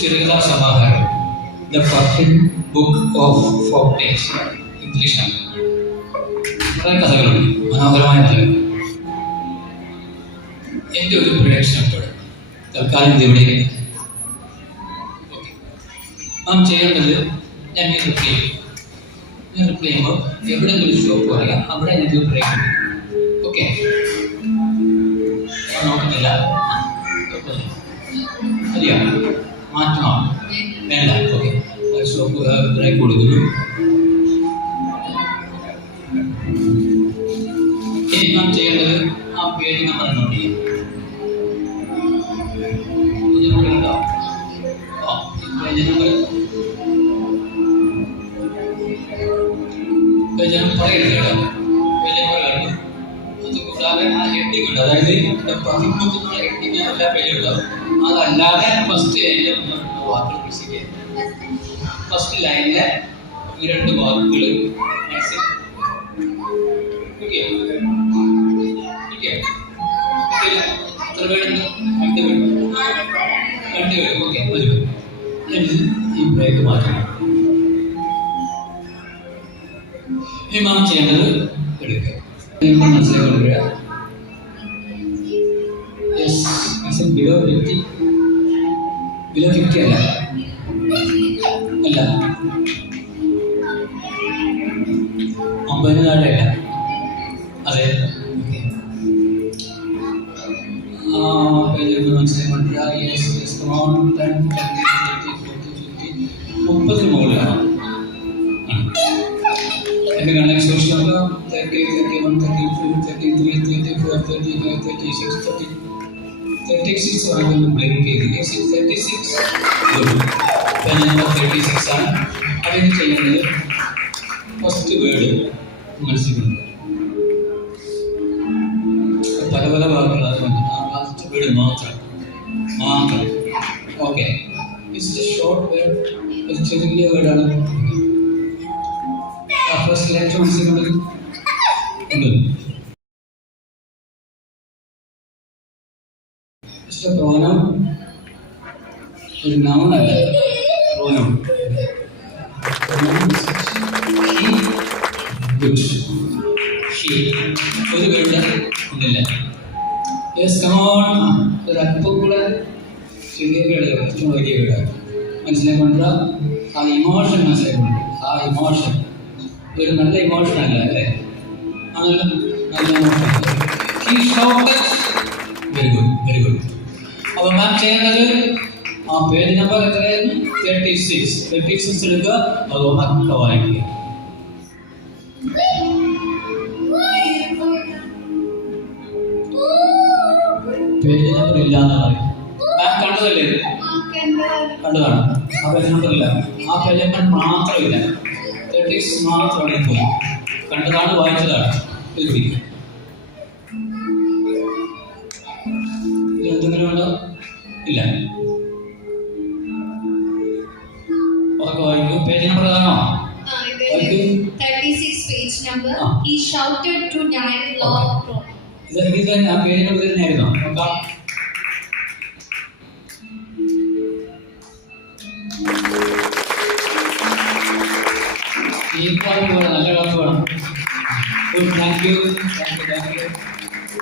ചെറുകഥാ സമാഹാരം the perfect book of folk tales ഇംഗ്ലീഷാണ്. കുറേ കഥകളുണ്ട്, മനോഹരമായ കഥകൾ. എൻ്റെ ഒരു പ്രൊഡക്ഷൻ ഉണ്ട്. തൽക്കാലം ഇതിവിടെ നാം ചെയ്യേണ്ടത്, ഞാൻ റിപ്ലൈ ചെയ്യും. ഞാൻ റിപ്ലൈ ചെയ്യുമ്പോൾ എവിടെയെങ്കിലും ഷോപ്പ് പറയാം, അവിടെ എനിക്ക് ബ്രേക്ക് ഉണ്ട്. ഓക്കെ, നോക്കുന്നില്ല, മതിയോ? മാറ്റണോ? വേണ്ട. ഓക്കെ, ഷോപ്പ് ബ്രേക്ക് കൊടുക്കുന്നു. ഇനി നാം ചെയ്യേണ്ടത് ആ പേജ് നമ്പർ നോട്ട് ചെയ്യും. പേജ് നമ്പർ ഉണ്ടോ? പേജ് നമ്പർ പറയരുത് കേട്ടോ. പേജ് നമ്പർ കണ്ടു. അത് കൂടാതെ ആ ഹെഡിങ് ഉണ്ട്, അതായത് പതിമൂന്നുള്ള ഹെഡിങ് എല്ലാ പേജും ഉണ്ടാവും. അതല്ലാതെ ഫസ്റ്റ് ലൈനിലെ വാക്കുകൾ ഫിക്സ് ചെയ്യുക. ഫസ്റ്റ് ലൈനിലെ ഈ 2 വാക്കുകൾ കിട്ടിയോ? എത്ര പേരുണ്ട്? 2 പേര്. 2 പേര്. ഓക്കെ, 1 പേര്. ഈ ബ്രേക്ക് മാറ്റണം. ഇനി നാം ചെയ്യേണ്ടത് എടുക്കുക, മനസ്സിലാക്കുക. ബിലോ 50 അല്ല, അല്ല 50 താഴെ അല്ല. അതെ, മനസ്സിലാക്കുക. 30 മുകളിലാണ്. എൻ്റെ കണക്ക് സൂക്ഷിച്ച് നോക്കാം. 30, 31, 32, 33, 34, 35, 36, 36 പറയുമ്പോൾ ബ്രേക്ക് ചെയ്ത് 36 36 ആണ്. അതിന് ചെയ്യുന്നത് ഫസ്റ്റ് വേർഡ് മനസ്സിലുണ്ട്. പല പല വാക്കുകൾ, ആ ഫസ്റ്റ് വേർഡ് മാത്രം. Okay, it's A short word, ഒരു ചെറിയ വേർഡാണ്. ഫസ്റ്റ് ലെറ്റർ മനസ്സിലുണ്ട്. പ്രോനൗൺ ഒരു നൗൺ അല്ല, പ്രോനൗൺ. ഒരു വേർഡ് ഒന്നില്ല. Yes, come on. ഒരു അല്പം കൂടെ ചെറിയ വേർഡ്, കുറച്ചും വലിയ വേർഡാണ്. മനസ്സിലാക്കൊണ്ട ആ ഇമോഷൻ മനസ്സിലാക്കുന്നുണ്ട്. ആ ഇമോഷൻ ഒരു നല്ല ഇമോഷൻ അല്ല, അല്ലേ? ആണല്ലോ, നല്ല emotion. Very good, very good. അപ്പോൾ നാം ചെയ്യേണ്ടത് ആ പേജ് നമ്പർ എത്രയായിരുന്നു? 36 എടുക്കുക. അത് ഉറക്ക വായിക്കുക. പേജ് നമ്പർ ഇല്ലാന്ന് പറയും. മാം കണ്ടതല്ലേ? കണ്ടതാണ്. ആ പേജ് നമ്പർ ഇല്ല, ആ പേജ് നമ്പർ മാത്രമില്ല. 36 മാത്രമാണ് പോയി. കണ്ടതാണ്, വായിച്ചതാണ്. എന്തെങ്കിലും ഉണ്ടോ? ഇല്ല. ഉറക്കെ വായിക്കൂ. പേജ് നമ്പർ ഏതാണോ? 36 page number. He shouted to Diane Law. ഇത് ആ പേജ് നമ്പർ തന്നെയായിരുന്നോ? നോക്കാം. ഈ ക്ലാസ് വേണം, നല്ല ക്ലാസ് വേണം. Thank you.